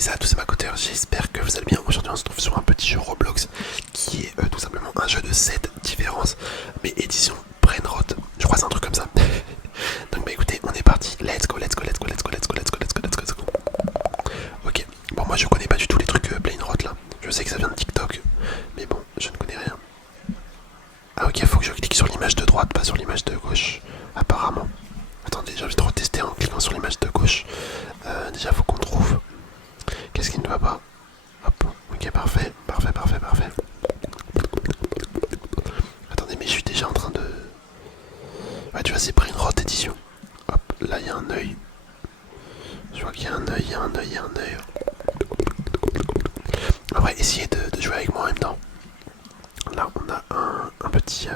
Salut à tous, c'est Makoteur, j'espère que vous allez bien. Aujourd'hui on se trouve sur un petit jeu Roblox qui est tout simplement un jeu de 7 différences, mais édition Brainrot, je crois que c'est un truc comme ça. Donc bah écoutez, on est parti, let's go, let's go, let's go, let's go, let's go, let's go, let's go, let's go, let's go. Ok, bon moi je connais pas du tout les trucs Brainrot là, je sais que ça vient de TikTok, mais bon, je ne connais rien. Ah ok, faut que je clique sur l'image de droite, pas sur l'image de gauche, apparemment. Attendez, j'ai envie de retester en cliquant sur l'image de gauche. Déjà faut qu'on trouve. Qu'est-ce qui ne va pas? Hop, ok, parfait, parfait, parfait, parfait. Attendez, mais je suis déjà en train de... Ouais, tu vois, c'est Brainrot édition. Hop, là, il y a un œil. Je vois qu'il y a un œil, il y a un œil, il y a un œil. On va essayer de jouer avec moi en même temps. Là, on a un petit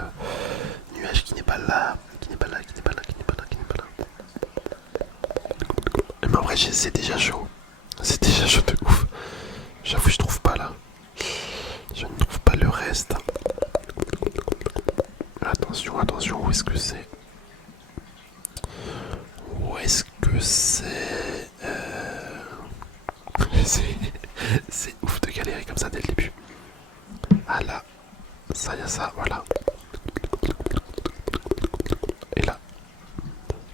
nuage qui n'est pas là, qui n'est pas là, qui n'est pas là, qui n'est pas là, qui n'est pas là. Mais en vrai, c'est déjà chaud. C'est déjà chaud de ouf. J'avoue, je trouve pas là. Je ne trouve pas le reste. Attention, attention, où est-ce que c'est? Où est-ce que c'est C'est ouf de galérer comme ça dès le début. Ah là, ça y a ça, voilà. Et là,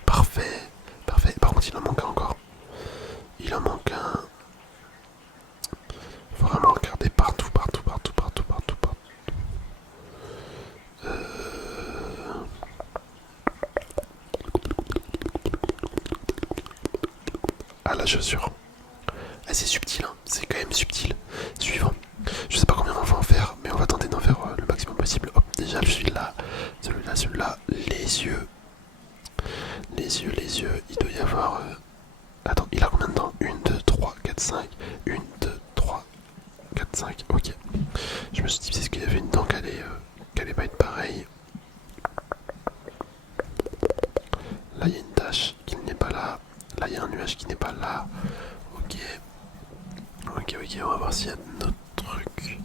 parfait, parfait. Par contre, il en manque un encore. Il en manque un. Faut vraiment regarder partout, partout, partout, partout, partout, partout. Ah, la chaussure. Ah, c'est subtil, hein. C'est quand même subtil. Suivant. Je sais pas combien on va en faire, mais on va tenter d'en faire le maximum possible. Hop, déjà celui-là, celui-là, celui-là, les yeux. Les yeux, il doit y avoir... Attends, il a combien de dents? 1, 2, 3, 4, 5. 1, 2, 3, 4, 5. Ok. Je me suis dit, c'est qu'il y avait une dent qui allait pas être pareille. Là, il y a une tache qui n'est pas là. Là, il y a un nuage qui n'est pas là. Ok. Ok, ok, on va voir s'il y a d'autres trucs.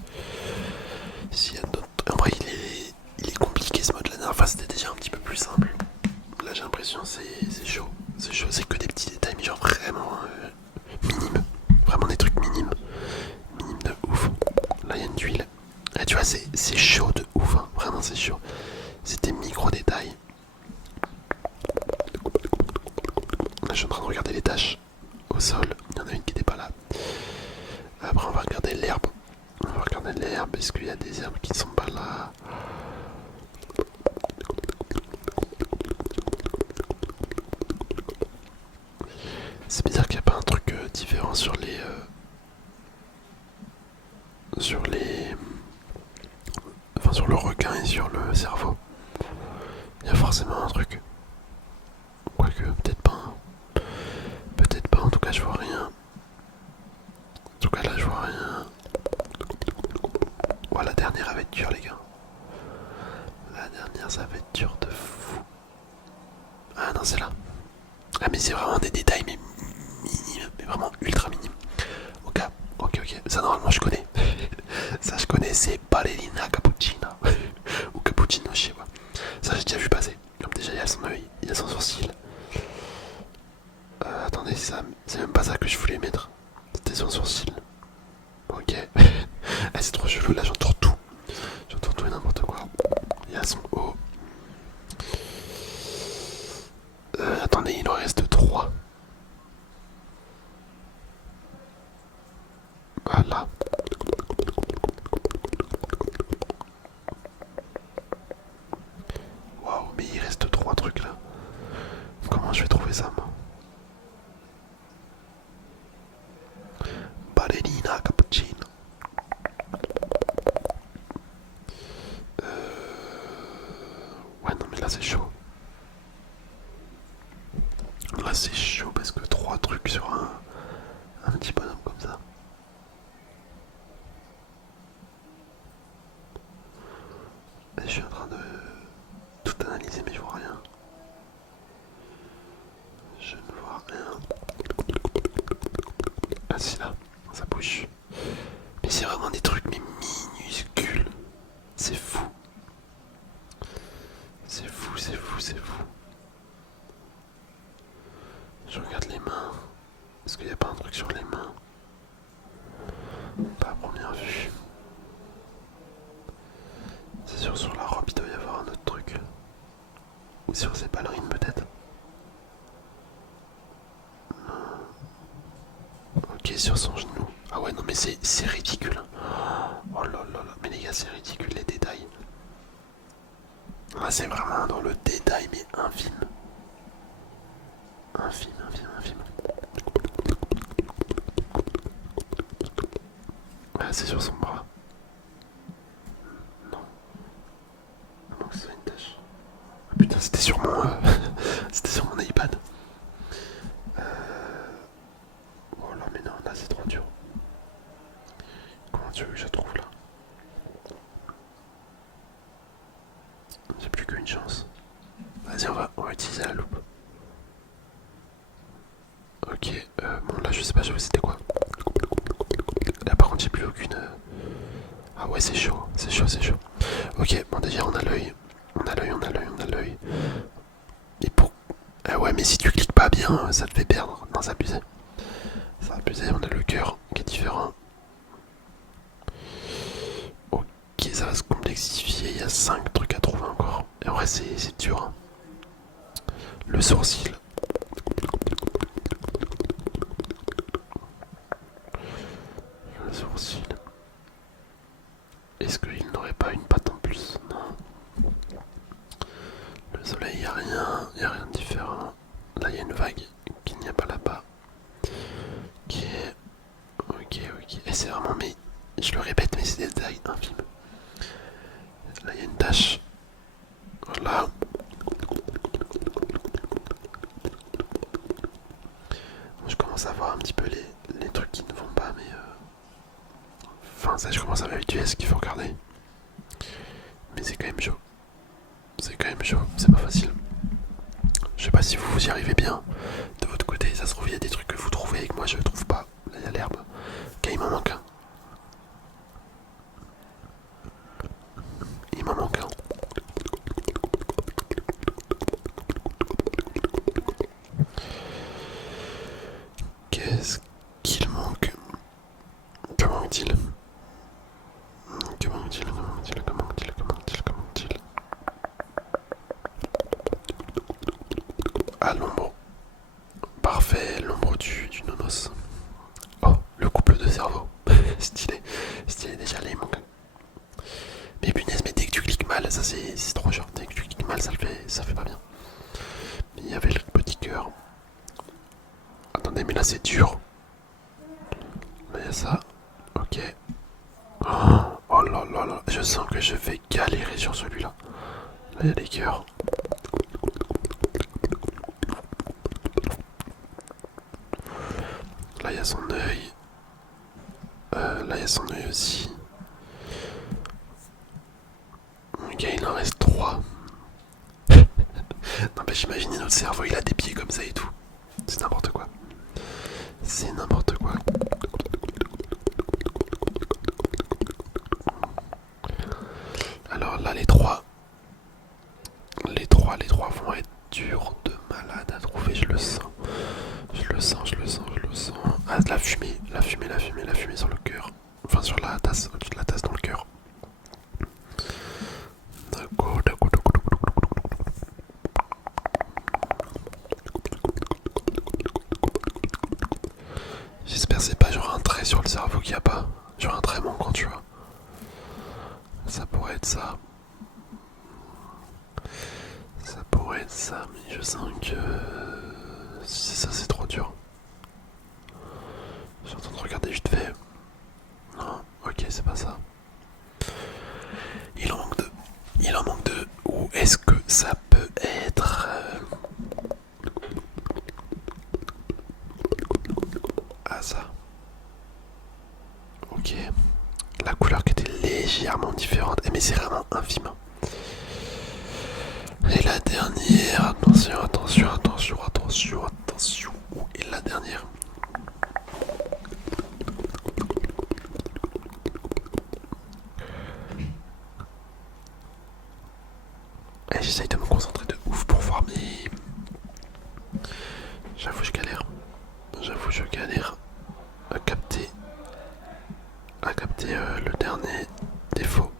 S'il y a d'autres... En vrai, il est compliqué ce mode. La dernière fois, c'était déjà un petit peu plus simple. Là, j'ai l'impression c'est chaud. C'est chaud, c'est que des petits détails, mais genre vraiment minimes. Vraiment des trucs minimes. Minimes de ouf. Là, il y a une tuile. Et tu vois, c'est chaud de ouf. Hein. Vraiment, c'est chaud. C'est des micro-détails. Là, je suis en train de regarder les taches au sol. Il y en a une qui n'était pas là. Après, on va regarder l'herbe. On va regarder l'herbe. Est-ce qu'il y a des herbes qui ne sont pas là? C'est bizarre qu'il n'y a pas un truc différent sur les... sur les... Enfin, sur le requin et sur le cerveau. Il y a forcément un truc. Quoique, peut-être pas. Hein. Peut-être pas, en tout cas, je vois rien. En tout cas, là, je vois rien. Oh, la dernière, elle va être dure, les gars. La dernière, ça va être dur de fou. Ah non, c'est là. Ah, mais c'est vraiment des détails, mais minimes. Mais vraiment ultra minimes. Ok, ok, ok. Ça, normalement, je connais. Ça, je connais, c'est ballerina cappuccina. Ou cappuccino, je sais pas. Ça, j'ai déjà vu passer. Comme déjà, il y a son œil, il y a son sourcil. Attendez, c'est même pas ça que je voulais mettre. C'était son sourcil. Ok. Ah, c'est trop chelou, là, j'entends tout. J'entends tout et n'importe quoi. Il y a son haut. Attendez, il en reste 3. Voilà. Waouh, mais il reste 3 trucs là. Comment je vais trouver ça, moi? Ballerina cappuccino. Ouais, non, mais là c'est chaud. Là c'est chaud parce que 3 trucs sur un petit bonhomme comme ça. Et je suis en train de tout analyser, mais je vois rien. Je ne vois rien. Ah, si là, ça bouge. Mais c'est vraiment des trucs mais minuscules. C'est fou. C'est fou, c'est fou, c'est fou. Je regarde les mains. Est-ce qu'il n'y a pas un truc sur les mains? sur ses ballerines peut-être. Ok, sur son genou. Ah ouais, non mais c'est ridicule. Oh là là là, mais les gars, c'est ridicule les détails. Là, c'est vraiment dans le détail, mais infime. Infime, infime, infime. Ah, c'est sur son bras. Non. Non, c'est une tache. Ah, putain, c'était sur mon... c'était sur mon iPad. Oh là, mais non, là, c'est trop dur. Comment tu veux que je trouve là? J'ai plus qu'une chance. Vas-y, on va utiliser la loupe. Ok, bon là je sais pas, c'était quoi. Là par contre j'ai plus aucune... Ah ouais c'est chaud, c'est chaud, c'est chaud. Ok, bon déjà on a l'œil. On a l'œil, on a l'œil, on a l'œil. Et pour... Ah ouais mais si tu cliques pas bien, ça te fait perdre. Non, c'est abusé. C'est abusé, on a le cœur qui est différent. Ok, ça va se complexifier, il y a 5 trucs à trouver encore. Et en vrai c'est dur. Hein. Le sourcil. Le sourcil. Est-ce qu'il n'aurait pas une patte en plus? Non. Le soleil, y a rien de différent. Là, il y a une vague qu'il n'y a pas là-bas. Ok, ok, ok. Et c'est vraiment, mais je le répète, mais c'est des détails infimes. Là, il y a une tache. Voilà. Bon, je commence à voir un petit peu les trucs qui ne vont pas, mais enfin, ça, je commence à m'habituer à ce qu'il faut regarder. Mais c'est quand même chaud. C'est quand même chaud, c'est pas facile. Je sais pas si vous y arrivez bien de votre côté. Ça se trouve, il y a des trucs que vous trouvez et que moi je trouve pas. Là, il y a l'herbe. Ok, il m'en manque un. Il m'en manque un. Qu'est-ce qu'il manque? Que manque-t-il? Que manque-t-il? Que manque-t-il? Que manque-t-il? Que manque-t-il? Que manque-t-il? Ah, l'ombre. Parfait, l'ombre du nonos. Oh, le couple de cerveau. Stylé. Stylé, déjà là, il manque. Mais punaise, mais dès que tu cliques mal, ça c'est trop genre. Dès que tu cliques mal, ça fait pas bien. Mais il y avait le petit cœur. Attendez, mais là c'est dur. Là il y a ça. Ok. Oh là là là. Je sens que je vais galérer sur celui-là. Là il y a des cœurs. Là il y a son œil. Là il y a son œil aussi. Ok, il en reste 3. Non mais j'imagine notre cerveau il a des pieds comme ça et tout. C'est n'importe quoi. C'est n'importe quoi. Alors là les trois vont être durs de malade à trouver, je le sens. Je le sens, je le sens, je le sens. Ah, la fumée, la fumée, la fumée, la fumée sur le cœur. Enfin sur la tasse, au-dessus de la tasse dans le cœur. D'accord, d'accord, d'accord, d'accord. J'espère que c'est pas genre un trait sur le cerveau qu'il n'y a pas. Genre un trait manquant, tu vois. Ça pourrait être ça. Ça pourrait être ça, mais je sens que... Si ça, c'est trop dur. Je suis en train de regarder vite fait. Non, ok, c'est pas ça. Il en manque deux. Il en manque deux. Où est-ce que ça peut être? Ah, ça. Ok. La couleur qui était légèrement différente. Mais c'est vraiment infime. Et la dernière. Attention, attention, attention, attention, attention. Où est la dernière? Et j'essaye de me concentrer de ouf pour voir, mais j'avoue je galère. J'avoue je galère à capter le dernier défaut.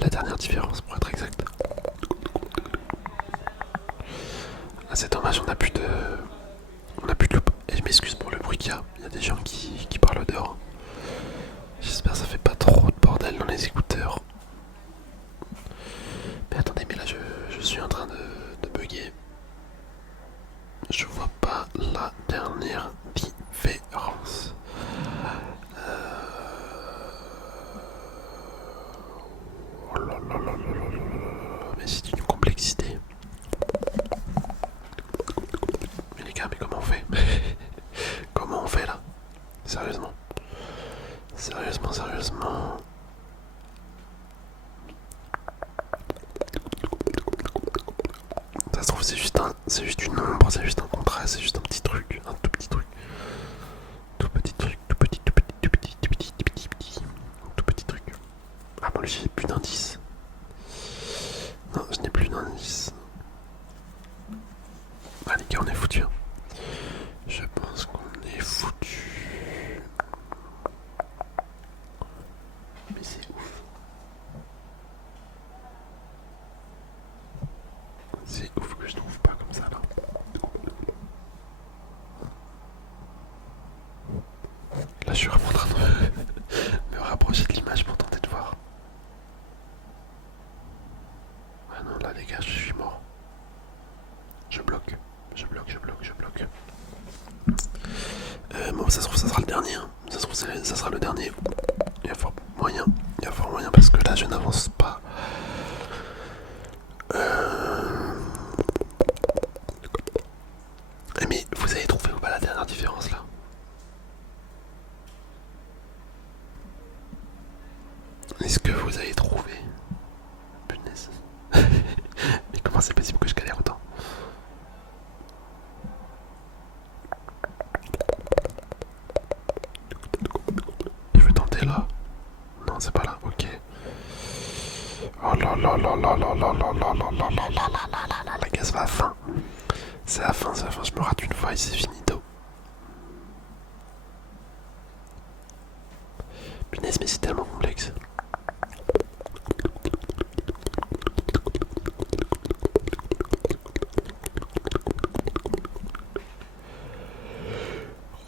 La dernière différence pour être exact. dommage, on a plus de loupe. Et je m'excuse pour le bruit qu'il y a. Il y a des gens qui parlent dehors. J'espère que ça fait pas trop de bordel dans les écouteurs. Mais attendez, mais là je suis en train de bugger. Je vois pas la dernière différence. Oh là là là là là là là. Mais c'est une complexité. Mais les gars, mais comment on fait? Comment on fait là? Sérieusement. Sérieusement, sérieusement. Ça se trouve c'est juste une ombre, c'est juste un contraste, c'est juste un petit truc, un tout petit truc. Tout petit truc, tout petit, tout petit, tout petit, tout petit, tout petit, tout petit truc. Ah bon, j'ai plus d'indices. Non, je n'ai plus d'indices. Ah les gars, on est foutus. Hein. Je pense qu'on est foutus. Mais c'est ouf. C'est ouf que je trouve pas comme ça là. Là je suis vraiment en train de me rapprocher de l'image pour tenter de voir. Ah non là les gars, je suis mort. Je bloque. Je bloque, je bloque, je bloque. Bon, ça se trouve, ça sera le dernier. Hein. Ça se trouve, ça sera le dernier. Il y a fort moyen. Il y a fort moyen parce que là, je n'avance pas. Mais vous avez trouvé ou pas la dernière différence là? Est-ce que vous avez trouvé? Punaise. Mais comment c'est possible que je galère autant? Je vais tenter là. Non, c'est pas là, ok. Oh là là là là là là là là là là là là là là là. La gaz va à fin. C'est à la fin, c'est à la fin. Je me rate une fois et c'est finito. Punaise, mais c'est tellement complexe.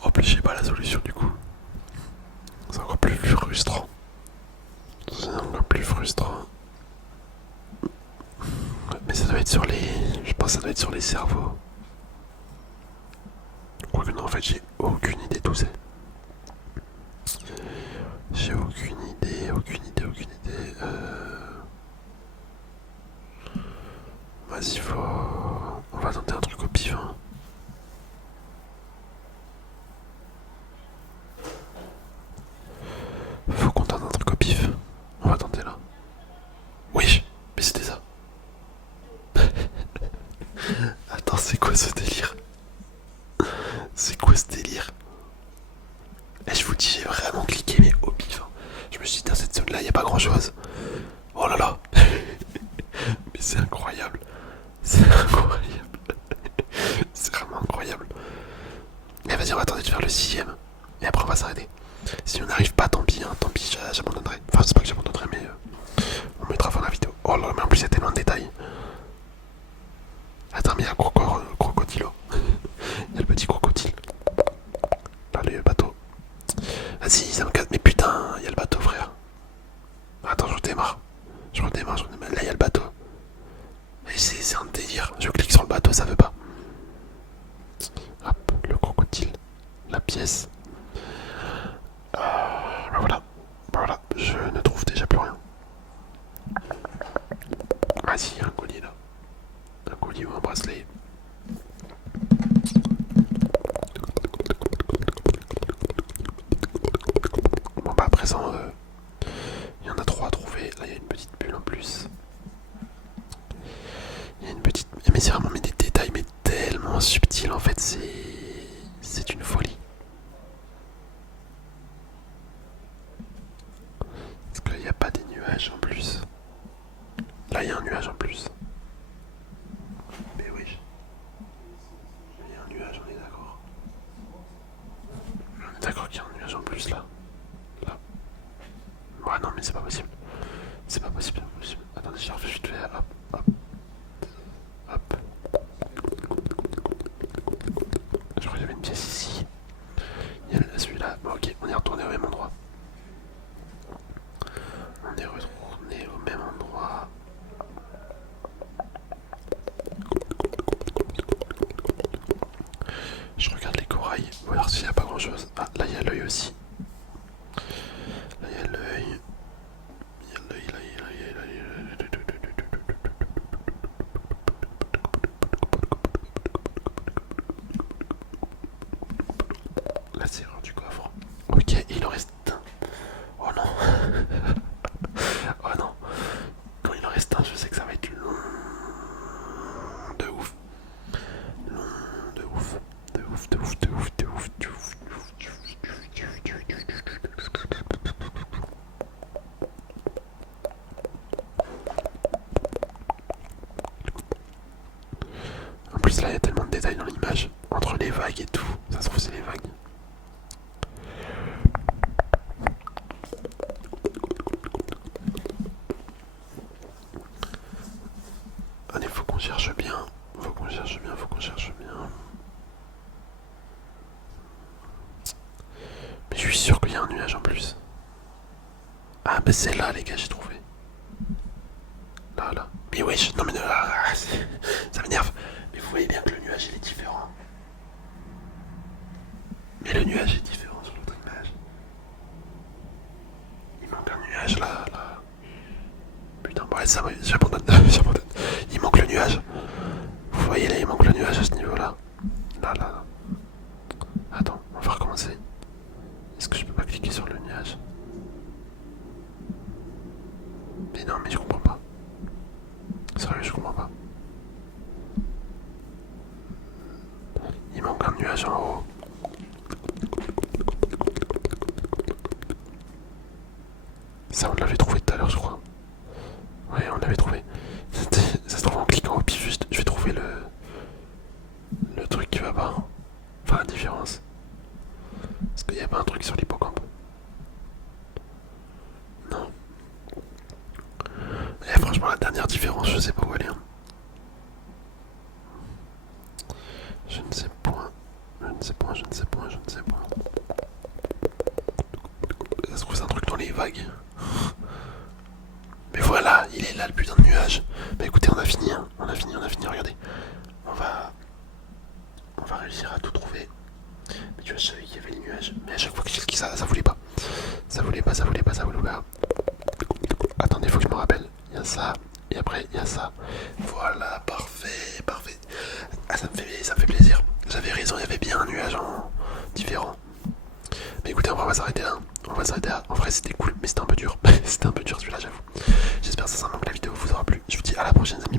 En plus, j'ai pas la solution du coup. C'est encore plus frustrant. C'est encore plus frustrant. Mais ça doit être sur les. Je pense que ça doit être sur les cerveaux. Quoique non, en fait, j'ai aucune idée d'où c'est. J'ai aucune idée, aucune idée, aucune idée. Vas-y, faut. On va tenter un truc au pif. Hein. Faut qu'on tente un truc au pif. On va tenter là. Oui, mais c'était ça. Attends, c'est quoi ce délire? C'est quoi ce délire? Et je vous dis, j'ai vraiment cliqué, mais au pif. Hein. Je me suis dit, dans cette zone là, y a pas grand chose. Oh là là. Mais c'est incroyable. C'est incroyable. C'est vraiment incroyable. Et vas-y, on va attendre de faire le sixième. Et après, on va s'arrêter. Si on n'arrive pas, tant pis, hein, tant pis, j'abandonnerai. Enfin, c'est pas que j'abandonnerai, mais on mettra fin à la vidéo. Oh là là, mais en plus, il y a tellement de détails. Attends, mais il y a un crocodilo. Il y a le petit crocodile. Là, le bateau. Vas-y, ça me casse. Mais putain, il y a le bateau, frère. Attends, je redémarre. Je redémarre. Là, il y a le bateau. C'est un délire. Je clique sur le bateau, ça veut pas. Hop, le crocodile. La pièce. Ben voilà. Ben voilà. Je ne trouve déjà plus rien. Vas-y, il y a un collier là. Un collier ou un bracelet. Bon bah à présent, il y en a 3 à trouver. Là il y a une petite bulle en plus. Il y a une petite... Mais c'est vraiment des détails mais tellement subtils en fait. C'est une folie. Est-ce qu'il n'y a pas des nuages en plus? Là il y a un nuage en plus. Mais oui. Il y a un nuage, on est d'accord. On est d'accord qu'il y a un nuage en plus là. Là. Ouais non mais c'est pas possible. C'est pas possible, c'est pas possible. Attendez, je refais vite fait. Hop, hop, hop. suis sûr qu'il y a un nuage en plus. Ah, bah c'est là, les gars, j'ai trouvé. Là, là. Mais wesh, non mais ça m'énerve. Mais vous voyez bien que le nuage, il est différent. Mais le nuage est différent sur l'autre image. Il manque un nuage là, là. Putain, bon, ouais, ça, j'abandonne, j'abandonne. Il manque le nuage. Vous voyez là, il manque le nuage à ce niveau-là. Là, là, là. Attends, on va recommencer. Est-ce que je peux pas cliquer sur le nuage? Mais non, mais je comprends pas. Sérieux, je comprends pas. Il manque un nuage en haut. Ça, on l'avait trouvé tout à l'heure, je crois. Ouais, on l'avait trouvé. Ça se trouve en cliquant au pif, juste, je vais trouver le truc qui va pas. Enfin, la différence. Est-ce qu'il y a pas un truc sur l'hippocampe? Non. Et franchement, la dernière différence, je sais pas où elle est. Je ne sais point. Je ne sais point, je ne sais point, je ne sais point. Ça se trouve, c'est un truc dans les vagues. Mais voilà, il est là le putain de nuage. Bah écoutez, on a fini, hein. On a fini, regardez. On va réussir à tout trouver. Mais tu vois, je savais qu'il y avait les nuages. Mais à chaque fois que j'ai cliqué ça voulait pas. Ça voulait pas. Attendez, faut que je me rappelle. Il y a ça. Et après, il y a ça. Voilà, parfait, parfait. Ah, ça me fait plaisir. J'avais raison, il y avait bien un nuage différent. Mais écoutez, on va s'arrêter là. En vrai, c'était cool, mais c'était un peu dur. C'était un peu dur celui-là, j'avoue. J'espère sincèrement que la vidéo vous aura plu. Je vous dis à la prochaine, amis.